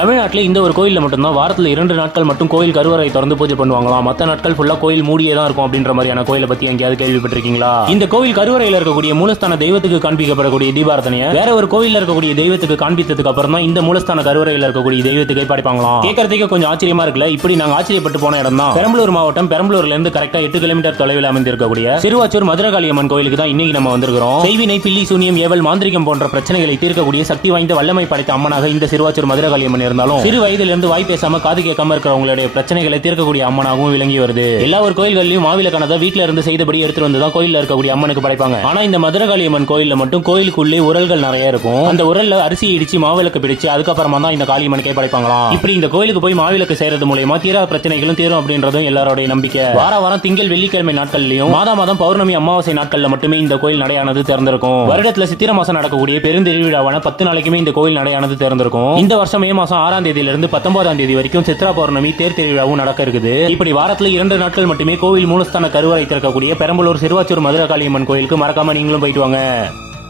தமிழ்நாட்டில் இந்த ஒரு கோயிலில் மட்டும்தான் வாரத்தில் இரண்டு நாட்கள் மட்டும் கோயில் கருவறை திறந்து பூஜை பண்ணுவாங்களாம் மற்ற நாட்கள் ஃபுல்லாக கோயில் மூடியே தான் இருக்கும் அப்படின்ற மாதிரியான கோயிலை பற்றி எங்கேயாவது கேள்விப்பட்டிருக்கீங்களா? இந்த கோயில் கருவறையில் இருக்கக்கூடிய மூலஸ்தான தெய்வத்துக்கு காண்பிக்கப்படக்கூடிய தீபாரதனைய வேற ஒரு கோயிலில் இருக்கக்கூடிய தெய்வத்துக்கு காண்பித்ததுக்கு அப்புறம் தான் இந்த மூலஸ்தான கருவறையில் இருக்கக்கூடிய தெய்வத்துக்கு படைப்பாங்களாம். கேட்கறதுக்கு கொஞ்சம் ஆச்சரியமா இருக்குல்ல? இப்படி நாங்கள் ஆச்சரியப்பட்டு போன இடம் தான். பெரம்பலூர் மாவட்டம் பெரம்பலூர்ல இருந்து கரெக்டா எட்டு கிலோமீட்டர் தொலைவில் அமைந்திருக்கக்கூடிய சிறுவாச்சூர் மதுரகாளி அம்மன் கோயிலுக்கு தான் இன்னைக்கு நம்ம வந்திருக்கிறோம். செய்வினை பில்லி சூனியம் ஏவல் மாந்திரிகம் போன்ற பிரச்சனைகளை தீர்க்கக்கூடிய சக்தி வாய்ந்த வல்லமை படைத்த அம்மனாக இந்த சிறுவாச்சூர் மதுரகாளி அம்மன் இருந்தாலும் சிறு வயதிலிருந்து வாய் பேசாம காது கேட்காம இருக்கிறவங்களுடைய பிரச்சனைகளை தீர்க்கக்கூடிய அம்மனாகவும் விளங்கி வருது. எல்லா ஒரு கோயில்கள்லயும் மாவிளக்கானதை வீட்டுல இருந்து செய்தபடி எடுத்துட்டு வந்து தான் கோயில்ல இருக்கக்கூடிய அம்மனுக்கு படைப்பாங்க. ஆனா இந்த மதுரகாளி அம்மன் கோயில்ல மட்டும் கோயிலுக்குள்ளே உரல்கள் நிறைய இருக்கும். அந்த உரல்ல அரிசி இடிச்சு மாவிளக்கு பிடிச்சு அதுக்கப்புறமா தான் இந்த காளியம்மனுக்கே படைப்பாங்களாம் இப்படி இந்த கோயிலுக்கு போய் மாவிளக்கு செய்யறது மூலயமா தீரா பிரச்சனைகளும் தீரும் அப்படின்றதும் எல்லாரோட நம்பிக்கை. வார வாரம் திங்கள் வெள்ளிக்கிழமை நாட்கள்லயும் மாதா மாதம் பௌர்ணமி அமாவாசை நாட்கள்ல மட்டுமே இந்த கோயில் நடையானது திறந்திருக்கும். வருடத்துல சித்திர மாசம் நடக்கக்கூடிய பெருந்திருவிழாவான பத்து நாளைக்குமே இந்த கோயில் நடையானது திறந்திருக்கும். இந்த வருஷம் மே மாசம் ஆறாம் தேதியிலிருந்து பத்தொன்பதாம் தேதி வரைக்கும் சித்ரா பௌர்ணமி தேர் திருவிழாவும் நடக்க இருக்குது. இப்படி வாரத்தில் இரண்டு நாட்கள் மட்டுமே கோவில் மூலஸ்தான கருவறை திறக்கக்கூடிய பெரம்பலூர் சிறுவாச்சூர் மதுரகாளியம்மன் கோயிலுக்கு மறக்காம நீங்களும் போயிட்டு வாங்க.